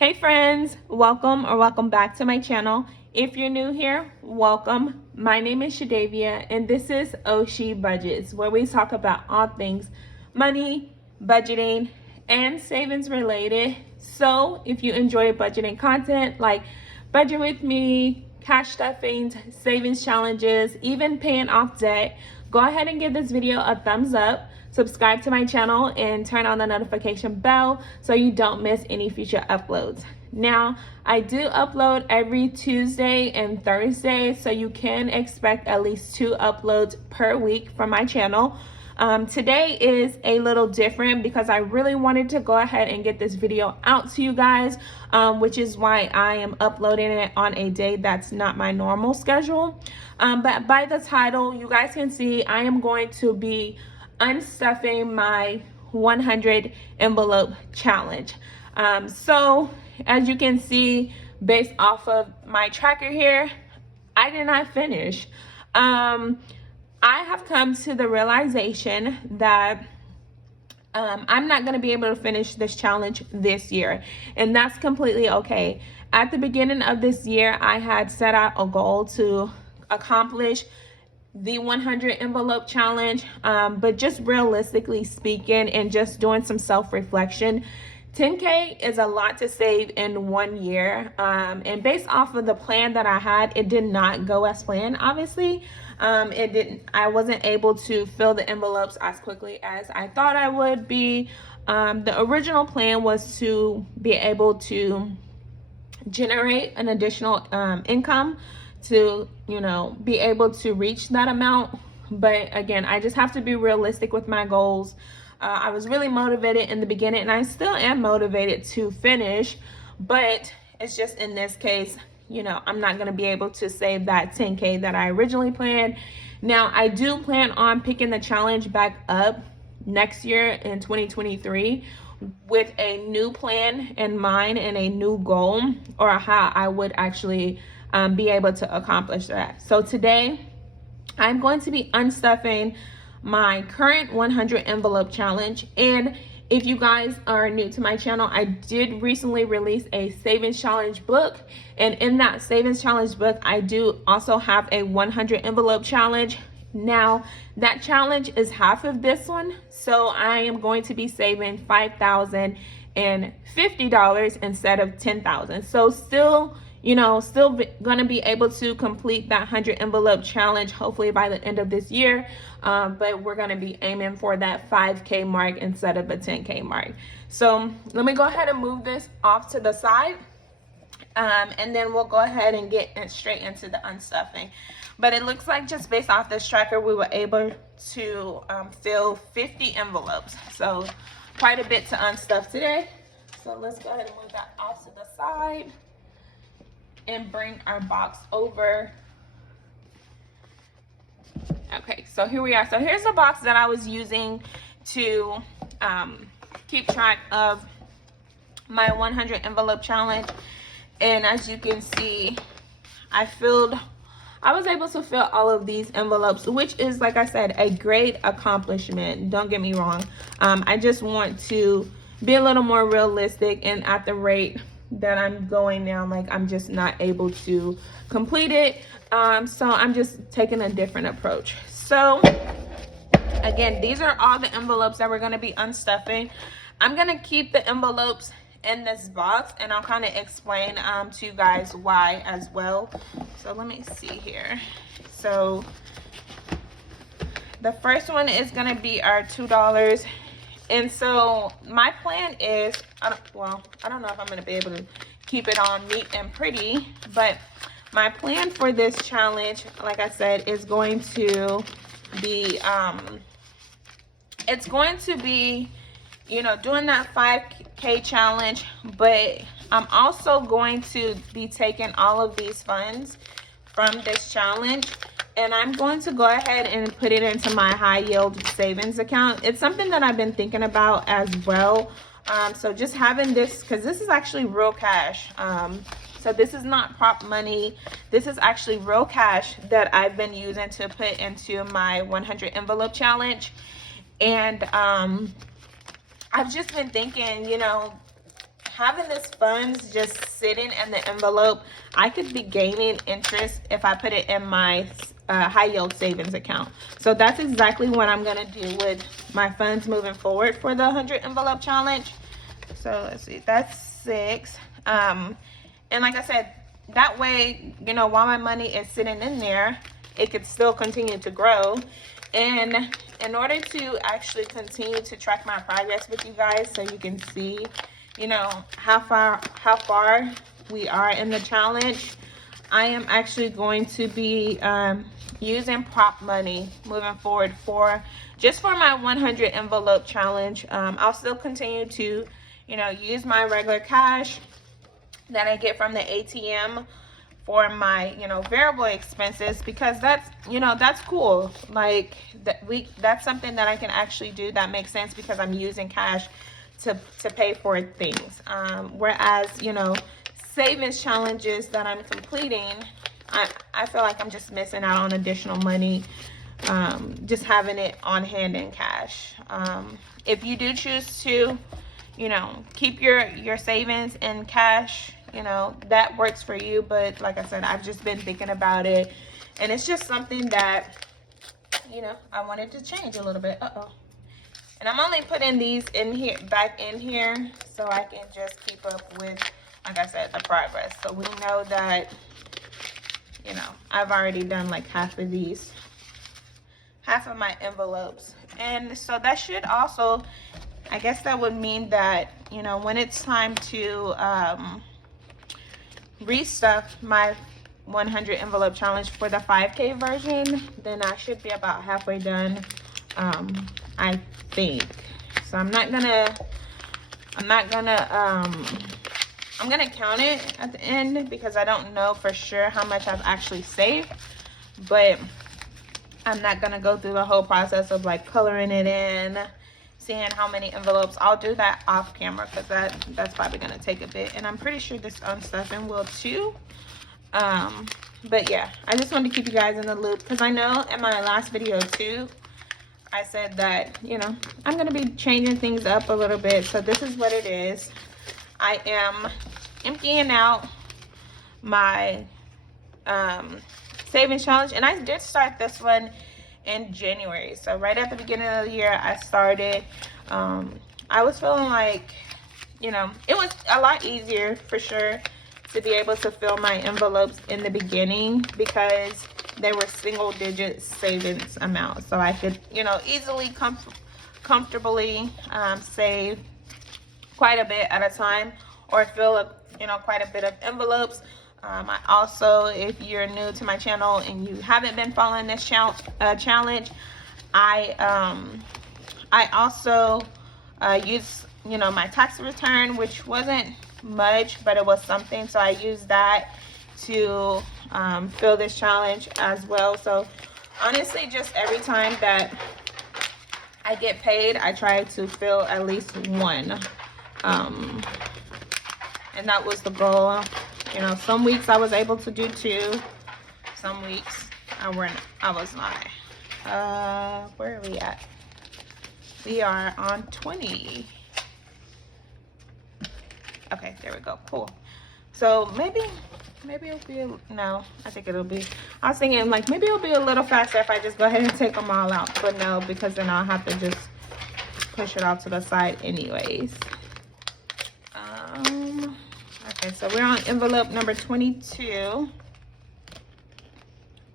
Hey friends, welcome back to my channel. If you're new here, welcome. My name is Shadavia and this is Budgets, where we talk about all things money, budgeting, and savings related. So if you enjoy budgeting content like budget with me, cash stuffings, savings challenges, even paying off debt, go ahead and give this video a thumbs up. Subscribe to my channel and turn on the notification bell so you don't miss any future uploads. Now, I do upload every Tuesday and Thursday, so you can expect at least 2 uploads per week from my channel. Today is a little different because I really wanted to go ahead and get this video out to you guys, which is why I am uploading it on a day that's not my normal schedule. But by the title, you guys can see I am going to be unstuffing my 100 envelope challenge. So as you can see, based off of my tracker here, I did not finish. I have come to the realization that I'm not going to be able to finish this challenge this year, and that's completely okay. At the beginning of this year, I had set out a goal to accomplish the 100 envelope challenge, but just realistically speaking and just doing some self-reflection, 10K is a lot to save in 1 year, and based off of the plan that I had, it did not go as planned. Obviously, I wasn't able to fill the envelopes as quickly as I thought I would be. The original plan was to be able to generate an additional income to, be able to reach that amount. But again, I just have to be realistic with my goals. I was really motivated in the beginning, and I still am motivated to finish, but it's just in this case, I'm not going to be able to save that 10K that I originally planned. Now, I do plan on picking the challenge back up next year in 2023 with a new plan in mind and a new goal, or how I would actually be able to accomplish that. So today I'm going to be unstuffing my current 100 envelope challenge. And if you guys are new to my channel, I did recently release a savings challenge book, and in that savings challenge book I do also have a 100 envelope challenge. Now that challenge is half of this one, so I am going to be saving $5,050 instead of $10,000. So still gonna be able to complete that 100 envelope challenge hopefully by the end of this year, but we're gonna be aiming for that 5K mark instead of a 10K mark. So let me go ahead and move this off to the side, and then we'll go ahead and get straight into the unstuffing. But it looks like just based off this tracker, we were able to fill 50 envelopes, so quite a bit to unstuff today. So let's go ahead and move that off to the side and bring our box over. Okay, so here we are. So here's the box that I was using to keep track of my 100 envelope challenge. And as you can see, I was able to fill all of these envelopes, which is, like I said, a great accomplishment. Don't get me wrong. I just want to be a little more realistic, and at the rate that I'm going now, like, I'm just not able to complete it. So I'm just taking a different approach. So again, these are all the envelopes that we're going to be unstuffing. I'm going to keep the envelopes in this box, and I'll kind of explain to you guys why as well. So let me see here. So the first one is going to be our $2. And so my plan is, I don't know if I'm going to be able to keep it on neat and pretty, but my plan for this challenge, like I said, is going to be, it's going to be, doing that 5K challenge, but I'm also going to be taking all of these funds from this challenge, and I'm going to go ahead and put it into my high yield savings account. It's something that I've been thinking about as well. So just having this, because this is actually real cash. So this is not prop money. This is actually real cash that I've been using to put into my 100 envelope challenge. And I've just been thinking, having this funds just sitting in the envelope, I could be gaining interest if I put it in my high yield savings account. So that's exactly what I'm gonna do with my funds moving forward for the 100 envelope challenge. So let's see, that's 6. And like I said, that way, you know, while my money is sitting in there, it could still continue to grow. And in order to actually continue to track my progress with you guys, so you can see, you know, how far we are in the challenge, I am actually going to be using prop money moving forward for my 100 envelope challenge. I'll still continue to, you know, use my regular cash that I get from the ATM for my, you know, variable expenses, because that's, you know, that's cool. Like that's something that I can actually do that makes sense, because I'm using cash to pay for things. Whereas, you know, savings challenges that I'm completing, I feel like I'm just missing out on additional money, just having it on hand in cash. If you do choose to, you know, keep your savings in cash, you know, that works for you. But like I said, I've just been thinking about it, and it's just something that, you know, I wanted to change a little bit. And I'm only putting these in here, back in here, so I can just keep up with, like I said, the progress. So we know that, you know, I've already done like half of these, half of my envelopes. And so that should also, I guess that would mean that, you know, when it's time to restuff my 100 envelope challenge for the 5K version, then I should be about halfway done, I think. So I'm gonna count it at the end, because I don't know for sure how much I've actually saved. But I'm not gonna go through the whole process of like coloring it in, seeing how many envelopes. I'll do that off camera, because that's probably gonna take a bit, and I'm pretty sure this unstuffing will too. But yeah, I just wanted to keep you guys in the loop, because I know in my last video too, I said that, you know, I'm gonna be changing things up a little bit. So this is what it is. I am emptying out my savings challenge, and I did start this one in January. So right at the beginning of the year, I started. I was feeling like, you know, it was a lot easier for sure to be able to fill my envelopes in the beginning, because they were single digit savings amounts. So I could, you know, easily, comfortably save quite a bit at a time, or fill up, you know, quite a bit of envelopes. I also, if you're new to my channel and you haven't been following this challenge, I also use, you know, my tax return, which wasn't much, but it was something. So I used that to fill this challenge as well. So honestly, just every time that I get paid, I try to fill at least one. And that was the goal. You know, some weeks I was able to do 2, some weeks I was not. Where are we at? We are on 20. Okay, there we go. Cool. So maybe it'll be no, I think it'll be, I was thinking like maybe it'll be a little faster if I just go ahead and take them all out, but no, because then I'll have to just push it off to the side anyways. Okay, so we're on envelope number 22.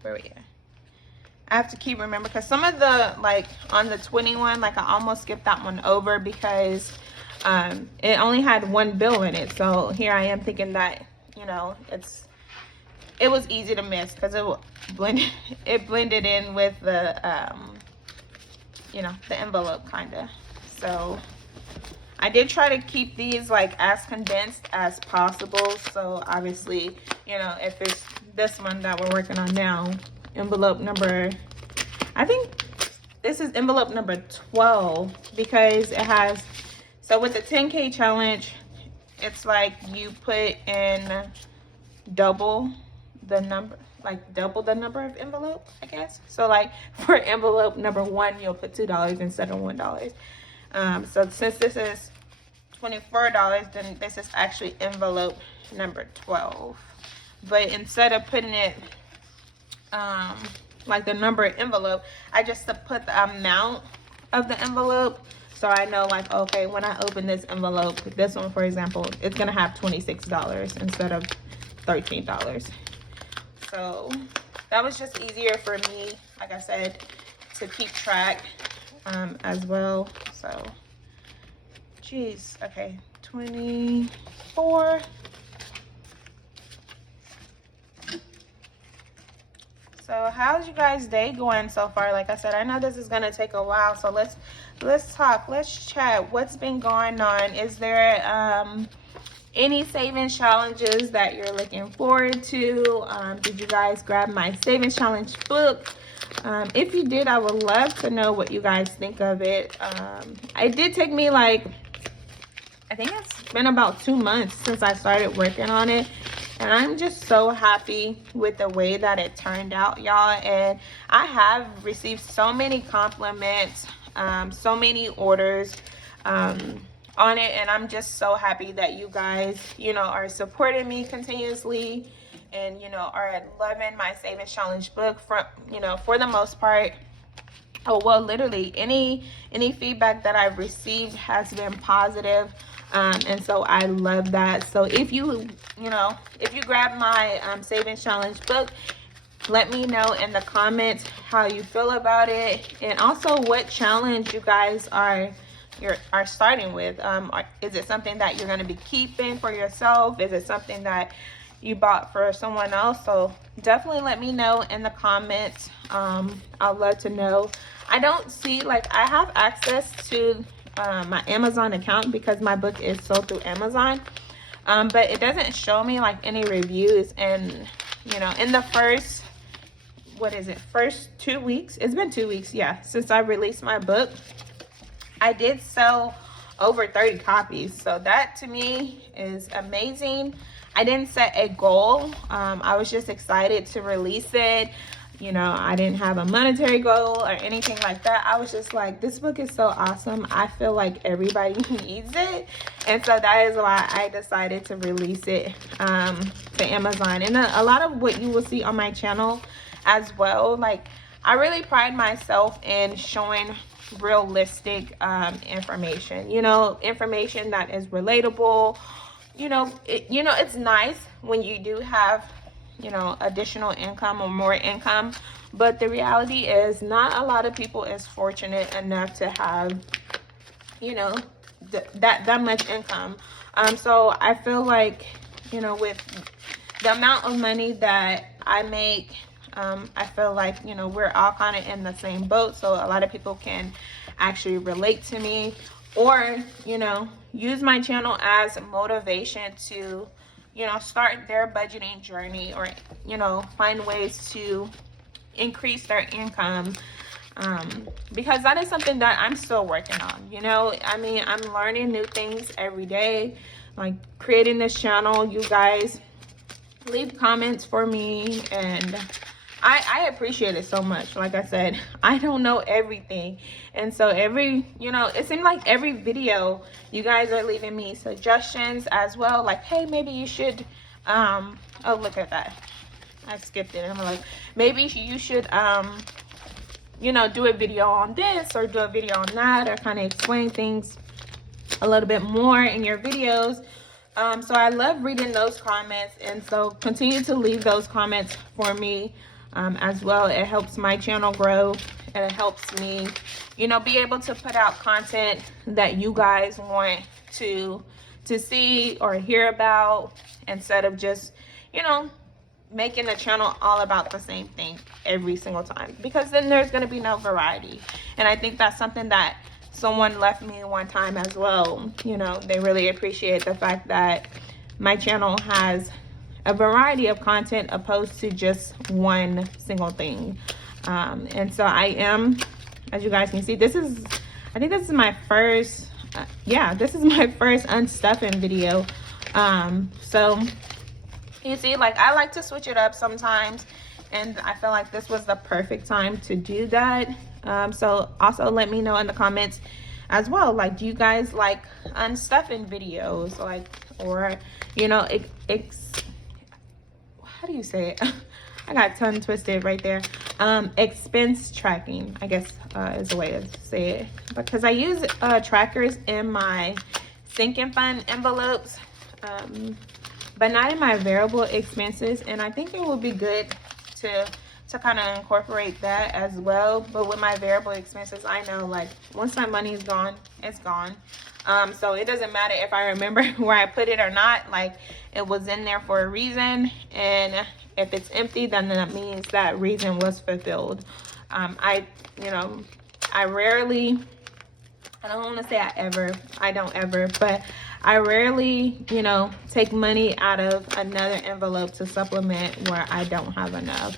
Where are we at? I have to keep remember, because some of the, like on the 21, like I almost skipped that one over, because it only had one bill in it. So here I am thinking that, you know, it was easy to miss, because it blended in with the you know, the envelope kind of. So I did try to keep these like as condensed as possible. So obviously, you know, if it's this one that we're working on now, envelope number, I think this is envelope number 12, because it has, so with the 10K challenge, it's like you put in double the number, like double the number of envelopes, I guess. So like for envelope number 1, you'll put $2 instead of $1. So since this is $24, then this is actually envelope number 12. But instead of putting it like the number envelope, I just put the amount of the envelope, so I know, like, okay, when I open this envelope, this one for example, it's gonna have $26 instead of $13. So that was just easier for me, like I said, to keep track as well. So geez, okay, 24. So how's you guys' day going so far? Like I said, I know this is gonna take a while, so let's talk, let's chat. What's been going on? Is there any savings challenges that you're looking forward to? Did you guys grab my savings challenge book? If you did, I would love to know what you guys think of it. It did take me, like, I think it's been about 2 months since I started working on it, and I'm just so happy with the way that it turned out, y'all. And I have received so many compliments, so many orders on it, and I'm just so happy that you guys, you know, are supporting me continuously, and, you know, are loving my savings challenge book. From, you know, for the most part, oh well, literally any feedback that I've received has been positive, and so I love that. So if you grab my savings challenge book, let me know in the comments how you feel about it, and also what challenge you guys are starting with. Is it something that you're going to be keeping for yourself? Is it something that you bought for someone else? So definitely let me know in the comments. I'd love to know. I don't see, like, I have access to my Amazon account because my book is sold through Amazon, but it doesn't show me like any reviews. And, you know, in the first, first 2 weeks, it's been 2 weeks, yeah, since I released my book, I did sell over 30 copies. So that to me is amazing. I didn't set a goal. I was just excited to release it. You know, I didn't have a monetary goal or anything like that. I was just like, this book is so awesome. I feel like everybody needs it. And so that is why I decided to release it to Amazon. And a lot of what you will see on my channel as well, like, I really pride myself in showing realistic information, you know, information that is relatable. You know, it's nice when you do have, you know, additional income or more income, but the reality is not a lot of people is fortunate enough to have, you know, that much income. So I feel like, you know, with the amount of money that I make, I feel like, you know, we're all kind of in the same boat, so a lot of people can actually relate to me, or, you know, use my channel as motivation to, you know, start their budgeting journey, or, you know, find ways to increase their income, because that is something that I'm still working on. You know, I mean, I'm learning new things every day, like creating this channel. You guys leave comments for me, and I appreciate it so much. Like I said, I don't know everything, and so you know, it seemed like every video you guys are leaving me suggestions as well, like, hey, maybe you should oh, look at that, I skipped it. I'm like, maybe you should you know, do a video on this or do a video on that, or kind of explain things a little bit more in your videos. So I love reading those comments, and so continue to leave those comments for me as well. It helps my channel grow, and it helps me, you know, be able to put out content that you guys want to see or hear about, instead of just, you know, making the channel all about the same thing every single time, because then there's going to be no variety. And I think that's something that someone left me one time as well. You know, they really appreciate the fact that my channel has a variety of content opposed to just one single thing. And so I am, as you guys can see, I think this is my first this is my first unstuffing video. So you see, like, I like to switch it up sometimes, and I feel like this was the perfect time to do that. So also let me know in the comments as well. Like, do you guys like unstuffing videos, like, or you know, how do you say it? I got tongue twisted right there. Expense tracking, I guess, is a way to say it, because I use trackers in my sinking fund envelopes, but not in my variable expenses. And I think it would be good to kind of incorporate that as well. But with my variable expenses, I know, like, once my money is gone, it's gone. So it doesn't matter if I remember where I put it or not. Like, it was in there for a reason, and if it's empty, then that means that reason was fulfilled. I rarely, I don't want to say I don't ever, but I rarely, you know, take money out of another envelope to supplement where I don't have enough.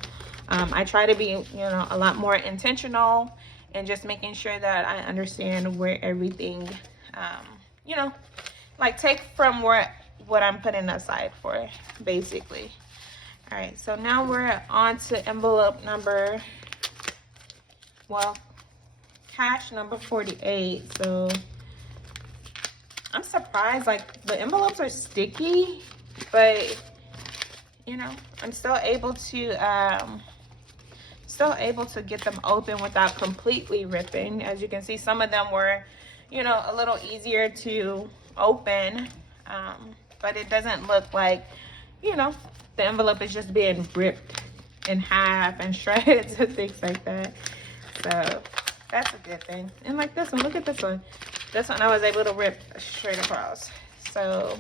I try to be, you know, a lot more intentional and just making sure that I understand where everything, you know, like, take from what I'm putting aside for, basically. All right, so now we're on to envelope number, well, cash number 48. So I'm surprised, like, the envelopes are sticky, but you know, I'm still able to get them open without completely ripping. As you can see, some of them were, you know, a little easier to open, but it doesn't look like, you know, the envelope is just being ripped in half and shredded and things like that. So that's a good thing. And like this one, look at this one. This one I was able to rip straight across. So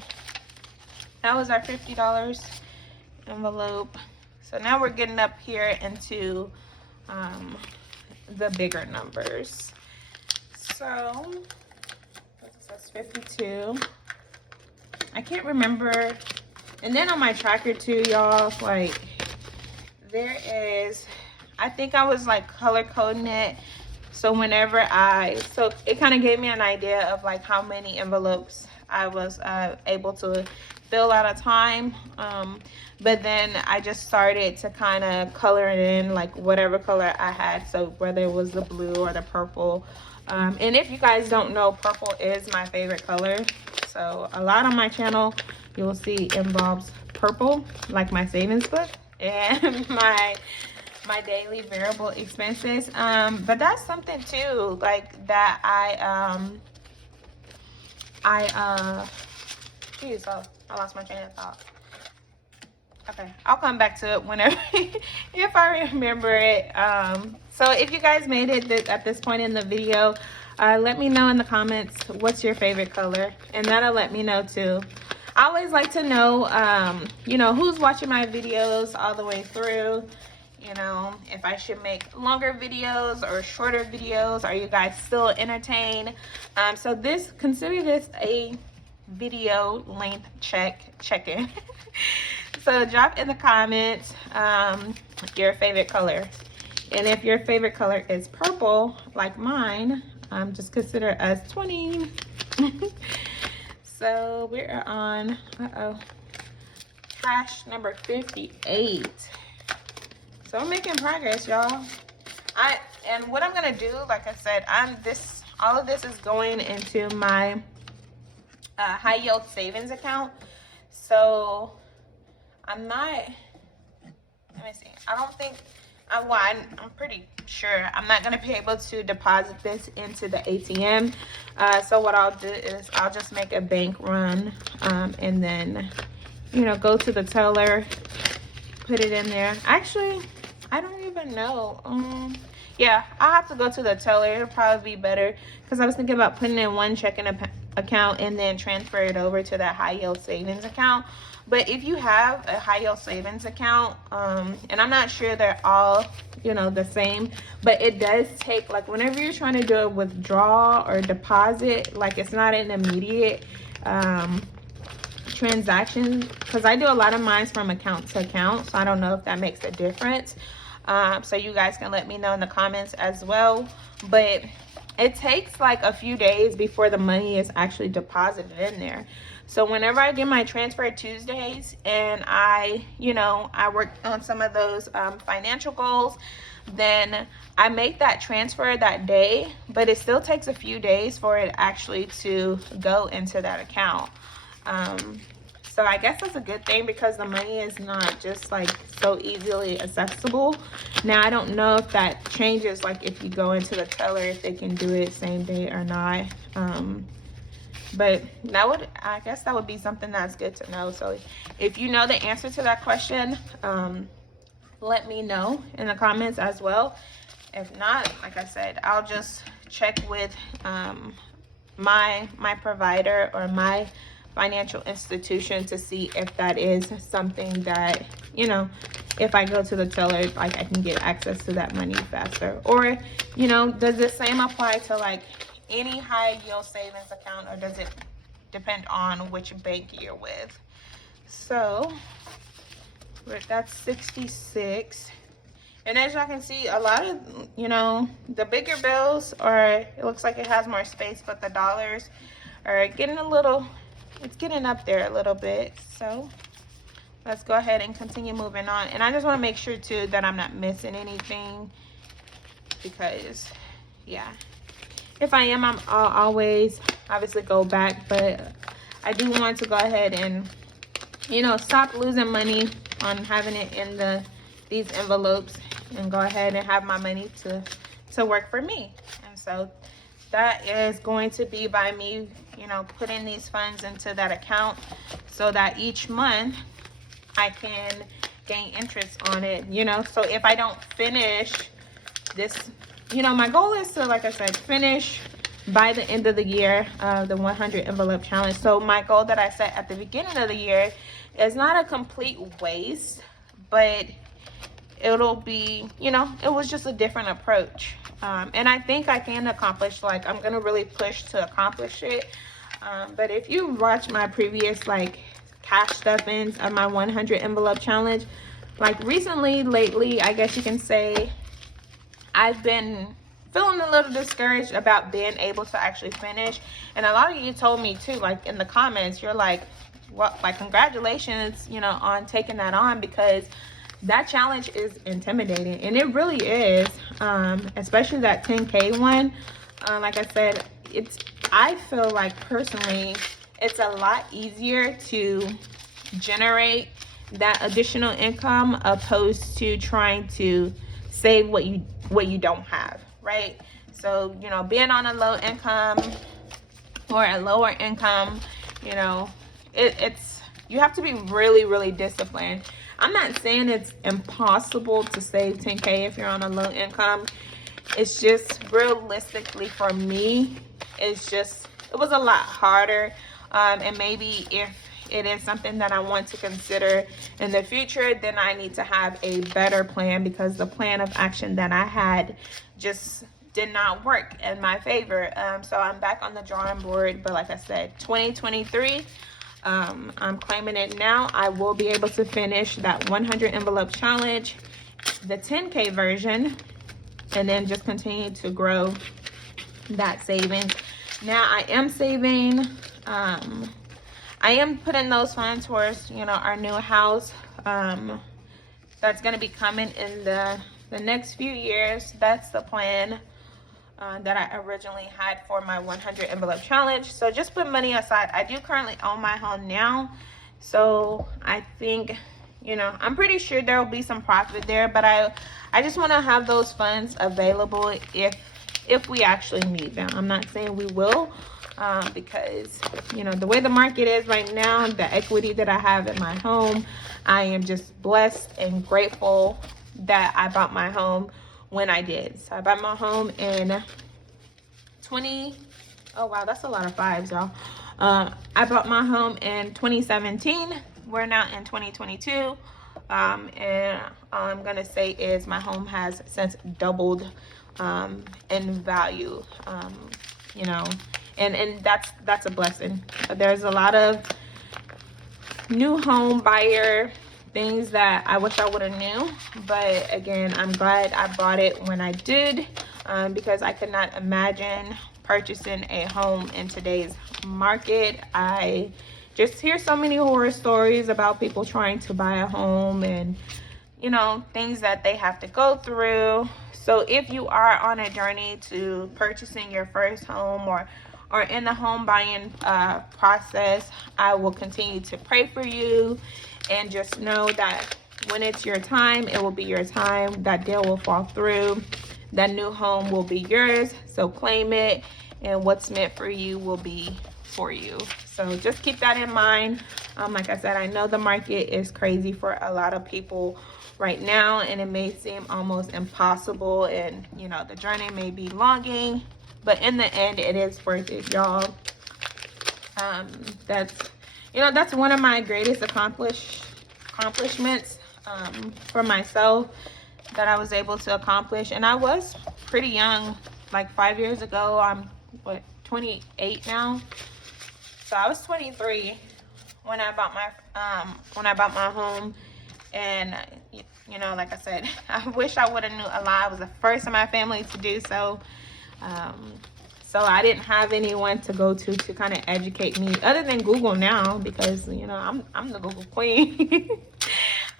that was our $50 envelope. So now we're getting up here into the bigger numbers. So this says 52. I can't remember. And then on my tracker too, y'all, like, there is, I think I was like color coding it. So whenever so it kind of gave me an idea of like how many envelopes I was able to fill at a time. But then I just started to kind of color it in, like whatever color I had. So whether it was the blue or the purple. And if you guys don't know, purple is my favorite color. So a lot on my channel, you will see involves purple, like my savings book and my daily variable expenses. But that's something too, like, that geez, oh, I lost my train of thought. Okay, I'll come back to it whenever if I remember it. So if you guys made it at this point in the video, let me know in the comments what's your favorite color, and that'll let me know too. I always like to know, you know, who's watching my videos all the way through. You know, if I should make longer videos or shorter videos. Are you guys still entertained? So consider this a video length check-in. So drop in the comments your favorite color. And if your favorite color is purple, like mine, just consider us 20. So we're on, cash number 58. So we're making progress, y'all. And what I'm gonna do, like I said, all of this is going into my high yield savings account. So I'm not, let me see, I don't think, I'm pretty sure I'm not gonna be able to deposit this into the ATM. So what I'll do is I'll just make a bank run, and then, you know, go to the teller, put it in there. Actually, I don't even know. Yeah, I'll have to go to the teller. It'll probably be better, because I was thinking about putting in one checking account and then transfer it over to that high yield savings account. But if you have a high yield savings account, and I'm not sure they're all, you know, the same, but it does take, like, whenever you're trying to do a withdrawal or deposit, like, it's not an immediate transaction, because I do a lot of mine from account to account, so I don't know if that makes a difference. So you guys can let me know in the comments as well. But it takes like a few days before the money is actually deposited in there. So whenever I get my transfer Tuesdays and I work on some of those financial goals, then I make that transfer that day, but it still takes a few days for it actually to go into that account. So I guess that's a good thing because the money is not just like so easily accessible. Now I don't know if that changes, like if you go into the teller, if they can do it same day or not. But I guess that would be something that's good to know. So if you know the answer to that question, let me know in the comments as well. If not, like I said, I'll just check with my provider or my financial institution to see if that is something that, if I go to the teller, like I can get access to that money faster. Or, does the same apply to like any high yield savings account, or does it depend on which bank you're with? So that's 66. And as y'all can see, a lot of, the bigger bills it looks like it has more space, but the dollars are getting it's getting up there a little bit. So let's go ahead and continue moving on. And I just want to make sure too that I'm not missing anything, because yeah, if I am, I'll always obviously go back, but I do want to go ahead and, stop losing money on having it in these envelopes and go ahead and have my money to work for me. And so that is going to be by me, putting these funds into that account so that each month I can gain interest on it, So if I don't finish this, my goal is to, like I said, finish by the end of the year, the 100 envelope challenge. So my goal that I set at the beginning of the year is not a complete waste, but it'll be, it was just a different approach. And I think I can accomplish, like, I'm going to really push to accomplish it. But if you watch my previous, like, cash stuffings of my 100 envelope challenge, like lately, I guess you can say, I've been feeling a little discouraged about being able to actually finish. And a lot of you told me too, like in the comments, you're like, well, like, congratulations, on taking that on, because that challenge is intimidating, and it really is, especially that 10K one. Like I said, I feel like personally it's a lot easier to generate that additional income opposed to trying to save what you don't have, right? So, being on a low income or a lower income, it's you have to be really, really disciplined. I'm not saying it's impossible to save 10K if you're on a low income. It's just realistically for me, it was a lot harder. And maybe if it is something that I want to consider in the future, then I need to have a better plan, because the plan of action that I had just did not work in my favor. So I'm back on the drawing board. But like I said, 2023, I'm claiming it now. I will be able to finish that 100 envelope challenge, the 10K version, and then just continue to grow that savings. Now I am saving, I am putting those funds towards, our new house, that's going to be coming in the next few years. That's the plan that I originally had for my 100 envelope challenge. So just put money aside. I do currently own my home now, so I think, I'm pretty sure there will be some profit there, but I just want to have those funds available if we actually need them. I'm not saying we will, because the way the market is right now, the equity that I have in my home, I am just blessed and grateful that I bought my home when I did. So I bought my home in oh wow, that's a lot of fives, y'all. I bought my home in 2017. We're now in 2022, and all I'm gonna say is my home has since doubled in value, and that's a blessing. There's a lot of new home buyer things that I wish I would have knew, but again, I'm glad I bought it when I did, because I could not imagine purchasing a home in today's market. I just hear so many horror stories about people trying to buy a home and, you know, things that they have to go through. So if you are on a journey to purchasing your first home or in the home buying process, I will continue to pray for you, and just know that when it's your time, it will be your time. That deal will fall through. That new home will be yours. So claim it, and what's meant for you will be for you. So just keep that in mind. Like I said, I know the market is crazy for a lot of people right now, and it may seem almost impossible, and you know, the journey may be longing, but in the end, it is worth it, y'all. That's one of my greatest accomplishments for myself, that I was able to accomplish. And I was pretty young, like 5 years ago. I'm 28 now, so I was 23 when I bought my home. And you know, like I said, I wish I would have knew a lot. I was the first in my family to do so. So I didn't have anyone to go to kind of educate me, other than Google now, because you know, I'm the Google queen.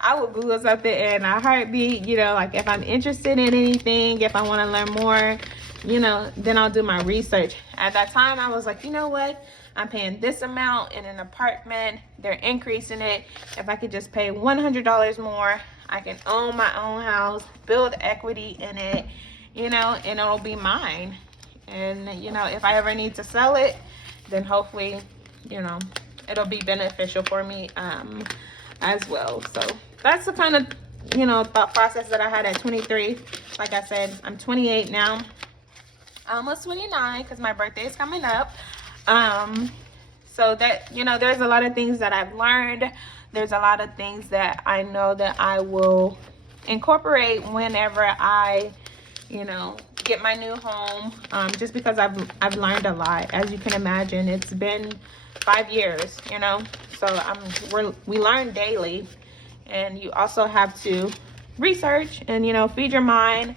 I will Google something in a heartbeat. You know, like if I'm interested in anything, if I want to learn more, you know, then I'll do my research. At that time, I was like, you know what? I'm paying this amount in an apartment. They're increasing it. If I could just pay $100 more, I can own my own house, build equity in it, you know, and it'll be mine. And, you know, if I ever need to sell it, then hopefully, you know, it'll be beneficial for me as well. So that's the kind of, you know, thought process that I had at 23. Like I said, I'm 28 now. Almost 29, because my birthday is coming up. So that, you know, there's a lot of things that I've learned. There's a lot of things that I know that I will incorporate whenever I, you know, get my new home, just because I've learned a lot. As you can imagine, it's been 5 years, you know, so we learn daily. And you also have to research and, you know, feed your mind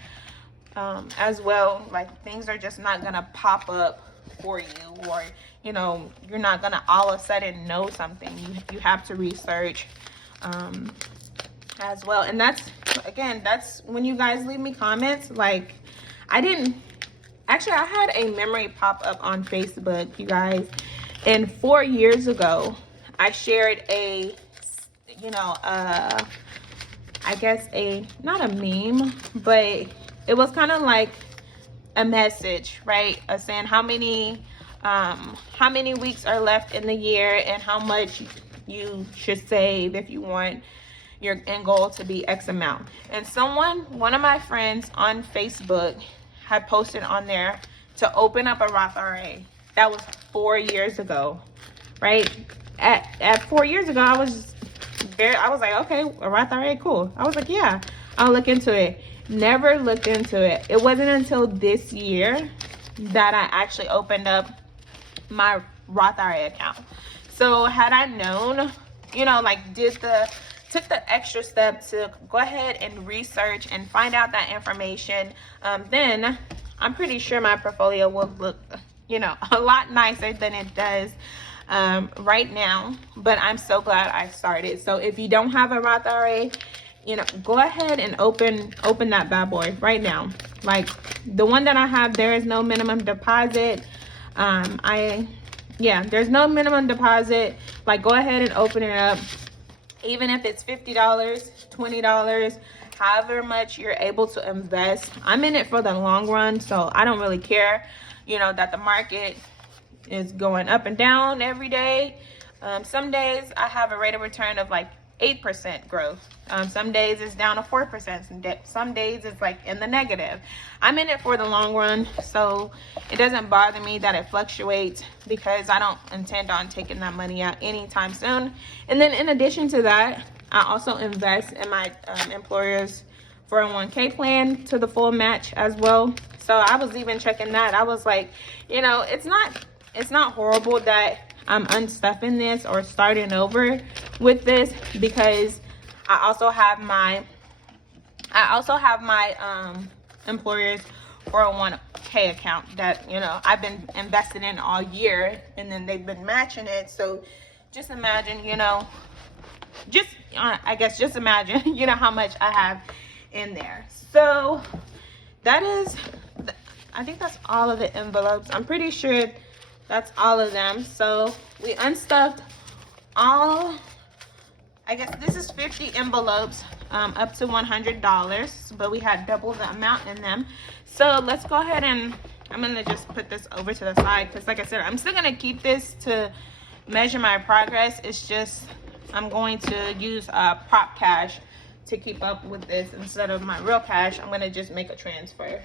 as well. Like, things are just not gonna pop up for you, or you know, you're not gonna all of a sudden know something. You have to research as well. And that's when you guys leave me comments. Like, I had a memory pop up on Facebook, you guys, and 4 years ago I shared a, you know, I guess not a meme, but it was kind of like a message, right, of saying how many weeks are left in the year and how much you should save if you want your end goal to be X amount. And one of my friends on Facebook had posted on there to open up a Roth IRA. That was 4 years ago, right? At 4 years ago, I was like, okay, a Roth IRA, cool. I was like, yeah, I'll look into it. Never looked into it. It wasn't until this year that I actually opened up my Roth IRA account. So had I known, you know, like took the extra step to go ahead and research and find out that information, then I'm pretty sure my portfolio will look, you know, a lot nicer than it does right now. But I'm so glad I started. So if you don't have a Roth IRA, you know, go ahead and open that bad boy right now. Like the one that I have, there is no minimum deposit. There's no minimum deposit. Like, go ahead and open it up. Even if it's $50, $20, however much you're able to invest. I'm in it for the long run, so I don't really care, you know, that the market is going up and down every day. Some days I have a rate of return of like 8% growth. Some days it's down to 4%. Some days it's like in the negative. I'm in it for the long run, so it doesn't bother me that it fluctuates, because I don't intend on taking that money out anytime soon. And then in addition to that, I also invest in my employer's 401k plan to the full match as well. So I was even checking that. I was like, you know, it's not horrible that I'm unstuffing this or starting over with this, because I also have my employer's 401k account that, you know, I've been invested in all year, and then they've been matching it. So, just imagine, you know, I guess just imagine, you know, how much I have in there. So that is, I think that's all of the envelopes. I'm pretty sure that's all of them. So we unstuffed all, I guess this is 50 envelopes, up to $100, but we had double the amount in them. So let's go ahead and I'm gonna just put this over to the side, because like I said, I'm still gonna keep this to measure my progress. It's just I'm going to use prop cash to keep up with this instead of my real cash. I'm gonna just make a transfer.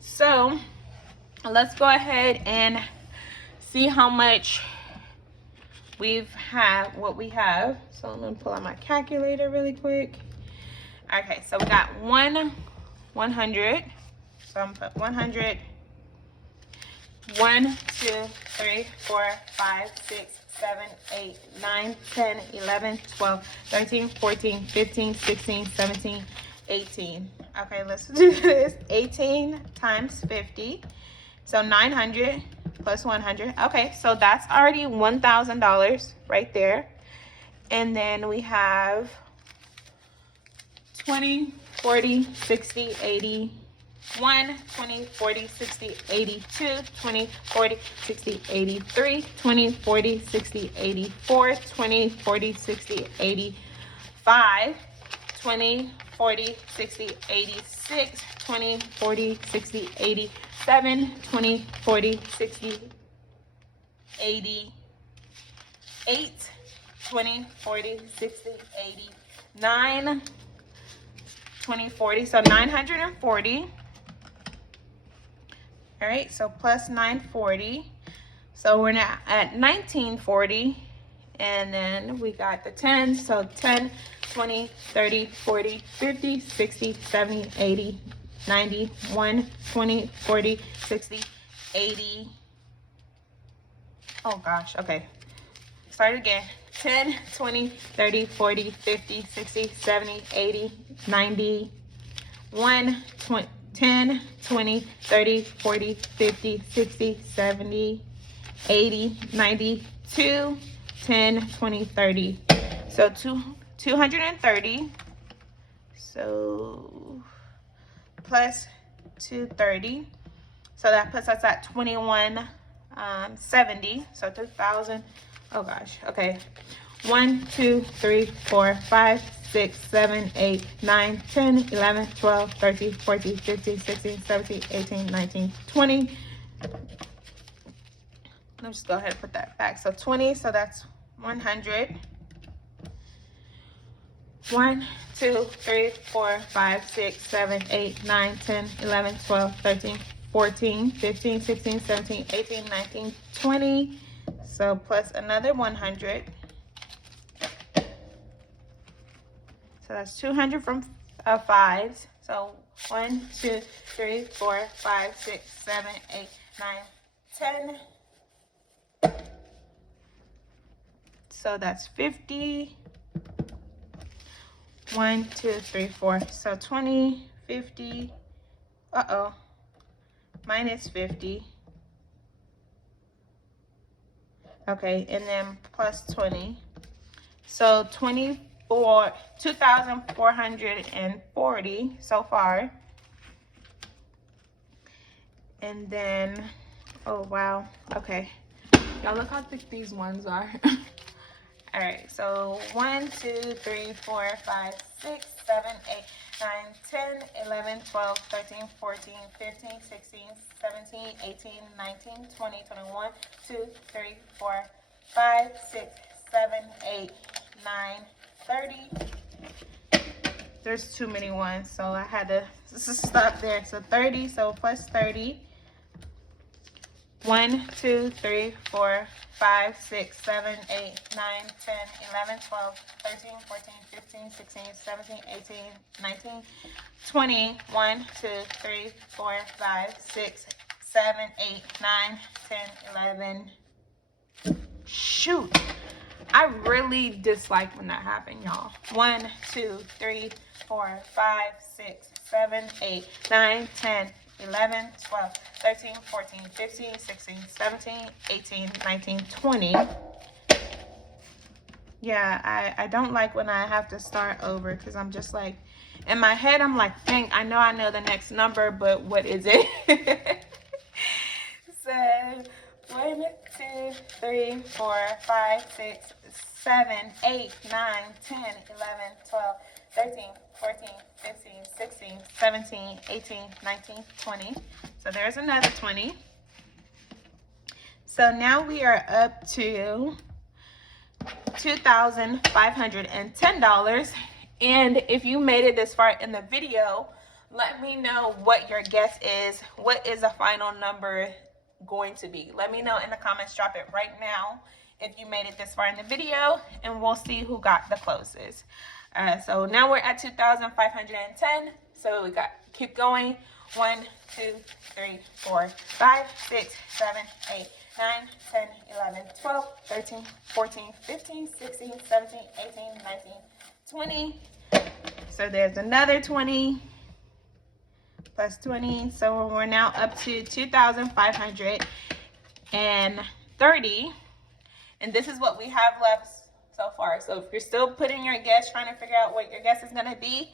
So let's go ahead and see how much what we have. So I'm gonna pull out my calculator really quick. Okay, so we got 100. So I'm gonna put 100. 1, 2, 3, 4, 5, 6, 7, 8, 9, 10, 11, 12, 13, 14, 15, 16, 17, 18. Okay, let's do this. 18 times 50. So 900 plus 100. Okay, so that's already $1,000 right there. And then we have 20, 40, 60, 80. 1, 20, 40, 60, 82, 20, 40, 60, 83, 20, 40, 60, 84, 20, 40, 60, 85, 20, 40, 60, 86, 20, 40, 60, 87, 20, 40, 60, 88, 20, 40, 60, 89, 20, 40, so 940. All right, so plus 940. So we're now at 1940. And then we got the 10s. So 10, 20, 30, 40, 50, 60, 70, 80, 90, 1, 20, 40, 60, 80. Oh gosh, okay. Start again. 10, 20, 30, 40, 50, 60, 70, 80, 90, 1, 20. 10, 20, 30, 40, 50, 60, 70, 80, 90, 2, 10, 20, 30. So 230. So plus 230. So that puts us at 2170. So 2,000. Oh gosh. Okay. 1, 2, 3, 4, 5, 6, 7, 8, 9, 10, 11, 12, 13, 14, 15, 16, 17, 18, 19, 20. Let's just go ahead and put that back. So 20, so that's 100. 1, 2, 3, 4, 5, 6, 7, 8, 9, 10, 11, 12, 13, 14, 15, 16, 17, 18, 19, 20. So plus another 100. So that's 200 from fives. So 1, 2, 3, 4, 5, 6, 7, 8, 9, 10. So that's 50. 1, 2, 3, 4. So 20, 50. Uh-oh. Minus 50. Okay, and then plus 20. So 2,440 so far. And then, oh wow, okay. Y'all look how thick these ones are. All right, so 1, 2, 3, 4, 5, 6, 7, 8, 9, 10, 11, 12, 13, 14, 15, 16, 17, 18, 19, 20, 21, 2, 3, 4, 5, 6, 7, 8, 9, 30. There's too many ones, so I had to stop there. So 30, so plus 30. 1, 2, 3, 4, 5, 6, 7, 8, 9, 10, 11, 12, 13, 14, 15, 16, 17, 18, 19, 20. 1, 2, 3, 4, 5, 6, 7, 8, 9, 10, 11. Shoot. I really dislike when that happens, y'all. 1, 2, 3, 4, 5, 6, 7, 8, 9, 10, 11, 12, 13, 14, 15, 16, 17, 18, 19, 20. Yeah, I don't like when I have to start over, because I'm just like, in my head, I'm like, dang, I know the next number, but what is it? So, 1, 2, 3, 4, 5, 6, 7, 8, 9, 10, 11, 12, 13, 14, 15, 16, 17, 18, 19, 20. So there's another 20. So now we are up to $2,510. And if you made it this far in the video, let me know what your guess is. What is the final number going to be? Let me know in the comments. Drop it right now if you made it this far in the video, and we'll see who got the closest. So now we're at 2,510. So we got, keep going. 1, 2, 3, 4, 5, 6, 7, 8, 9, 10, 11, 12, 13, 14, 15, 16, 17, 18, 19, 20. So there's another 20 plus 20. So we're now up to 2,530. And this is what we have left so far. So if you're still putting your guess, trying to figure out what your guess is going to be,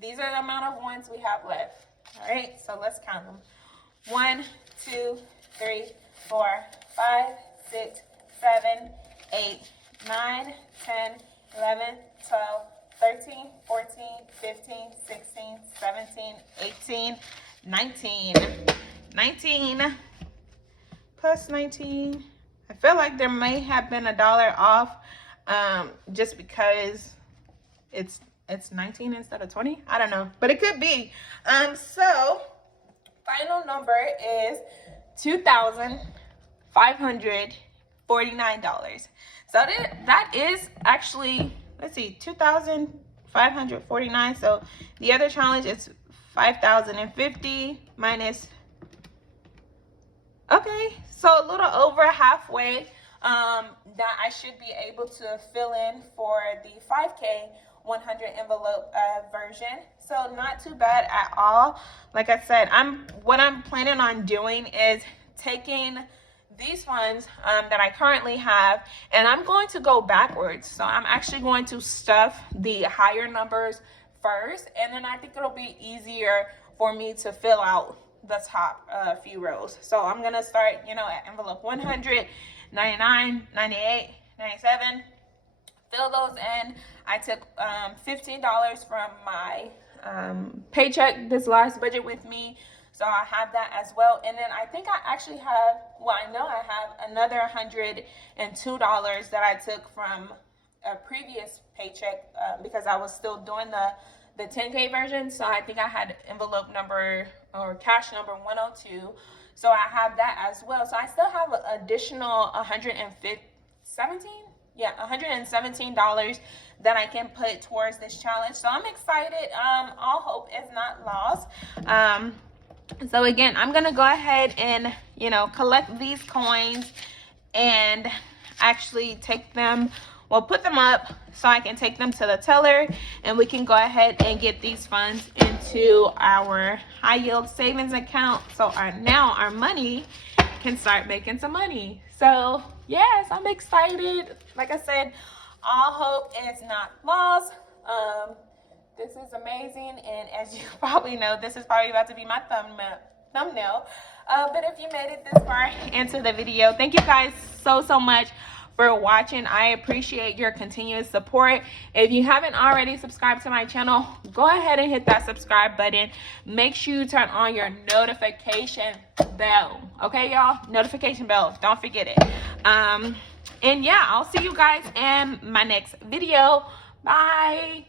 these are the amount of ones we have left. All right, so let's count them. 1, 2, 3, 4, 5, 6, 7, 8, 9, 10, 11, 12, 13, 14, 15, 16, 17, 18, 19. 19 plus 19. I feel like there may have been $1 off, just because it's 19 instead of 20. I don't know, but it could be. So final number is $2,549. So that is actually, let's see, 2,549. So the other challenge is 5,050 minus. Okay, so a little over halfway that I should be able to fill in for the 5K 100 envelope version. So not too bad at all. Like I said, what I'm planning on doing is taking these funds that I currently have, and I'm going to go backwards. So I'm actually going to stuff the higher numbers first, and then I think it'll be easier for me to fill out the top few rows. So I'm gonna start, at envelope 100, 99, 98, 97. Fill those in. I took $15 from my paycheck this last budget with me, so I have that as well. And then I think I actually have, I know I have another $102 that I took from a previous paycheck because I was still doing the 10K version. So I think I had envelope number or cash number 102. So I have that as well. So I still have an additional $117 that I can put towards this challenge. So I'm excited. All hope is not lost. So again, I'm gonna go ahead and collect these coins and actually take them, put them up so I can take them to the teller, and we can go ahead and get these funds into our high yield savings account. So now our money can start making some money. So yes, I'm excited. Like I said, all hope is not lost. This is amazing, and as you probably know, this is probably about to be my thumbnail. But if you made it this far into the video, thank you guys so much for watching. I appreciate your continuous support. If you haven't already subscribed to my channel, go ahead and hit that subscribe button. Make sure you turn on your notification bell. Okay, y'all? Notification bell. Don't forget it. And yeah, I'll see you guys in my next video. Bye.